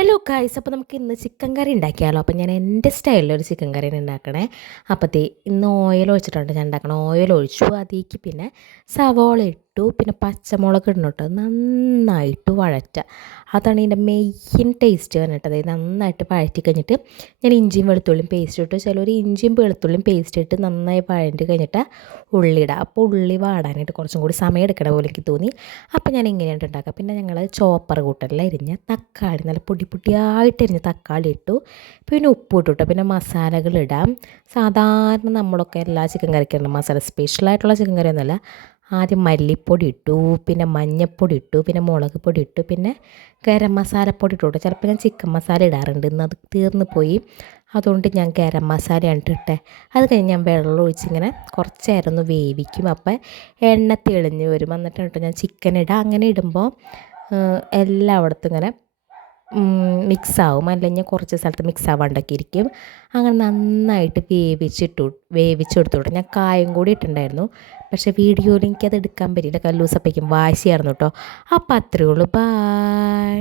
Hello guys, അപ്പോൾ നമുക്ക് ഇന്ന് ചിക്കൻ കറി ഉണ്ടാക്കിയാലോ. അപ്പോൾ ഞാൻ എൻ്റെ സ്റ്റൈലിലൊരു ചിക്കൻ കറിയാണ് ഉണ്ടാക്കണേ. അപ്പോഴത്തേ ഇന്ന് ഓയിൽ ഒഴിച്ചിട്ടുണ്ട് ഞാൻ ഉണ്ടാക്കണം. ഓയിൽ ഒഴിച്ചു, അതിലേക്ക് പിന്നെ സവോള ഇട്ടു, പിന്നെ പച്ചമുളക് ഇടണം കേട്ടോ. നന്നായിട്ട് വഴറ്റുക, അതാണ് ഇതിൻ്റെ മെയിൻ ടേസ്റ്റ് വന്നിട്ടത്. നന്നായിട്ട് വഴറ്റി കഴിഞ്ഞിട്ട് ഞാൻ ഇഞ്ചിയും വെളുത്തുള്ളിയും പേസ്റ്റ് ഇട്ടു. ചിലർ ഇഞ്ചിയും വെളുത്തുള്ളിയും പേസ്റ്റ് ഇട്ട് നന്നായി വഴറ്റി കഴിഞ്ഞിട്ട് ഉള്ളി ഇടുക. അപ്പോൾ ഉള്ളി വാടാനായിട്ട് കുറച്ചും കൂടി സമയം എടുക്കണ പോലെ എനിക്ക് തോന്നി. അപ്പോൾ ഞാൻ ഇങ്ങനെയായിട്ട് ഉണ്ടാക്കുക. പിന്നെ ഞങ്ങൾ ചോപ്പർ കൂട്ടലിൽ അരിഞ്ഞ തക്കാളി, നല്ല പൊടി പൊടിയായിട്ട് അരിഞ്ഞ തക്കാളി ഇട്ടു. പിന്നെ ഉപ്പ് ഇട്ടു കേട്ടോ. പിന്നെ മസാലകൾ ഇടാം. സാധാരണ നമ്മളൊക്കെ എല്ലാ ചിക്കൻ കറിക്കുള്ള മസാല, സ്പെഷ്യലായിട്ടുള്ള ചിക്കൻ കറിയൊന്നുമല്ല. ആദ്യം മല്ലിപ്പൊടി ഇട്ടു, പിന്നെ മഞ്ഞൾപ്പൊടി ഇട്ടു, പിന്നെ മുളക് പൊടി ഇട്ടു, പിന്നെ ഗരം മസാലപ്പൊടി ഇട്ടു കേട്ടോ. ചിലപ്പോൾ ഞാൻ ചിക്കൻ മസാല ഇടാറുണ്ട്, ഇന്ന് അത് തീർന്നു പോയി. അതുകൊണ്ട് ഞാൻ ഗരം മസാലയാണ് ഇട്ടേ. അത് കഴിഞ്ഞ് ഞാൻ വെള്ളം ഒഴിച്ചിങ്ങനെ കുറച്ച് നേരം ഒന്ന് വേവിക്കും. അപ്പം എണ്ണ തെളിഞ്ഞ് വരും. എന്നിട്ട് കേട്ടോ ഞാൻ ചിക്കൻ ഇടാം. അങ്ങനെ ഇടുമ്പോൾ എല്ലായിടത്തും ഇങ്ങനെ മിക്സാവും, അല്ലെങ്കിൽ കുറച്ച് സ്ഥലത്ത് മിക്സ് ആവാണ്ടൊക്കെ ഇരിക്കും. അങ്ങനെ നന്നായിട്ട് വേവിച്ചെടുത്തു കേട്ടോ. ഞാൻ കായം കൂടി ഇട്ടിട്ടുണ്ടായിരുന്നു, പക്ഷേ വീഡിയോയിൽ എനിക്കത് എടുക്കാൻ പറ്റിയില്ല. കല്ലൂസപ്പയ്ക്കും വാശിയായിരുന്നു കേട്ടോ. അപ്പോൾ അത്രയേ ഉള്ളൂ. ബായ്.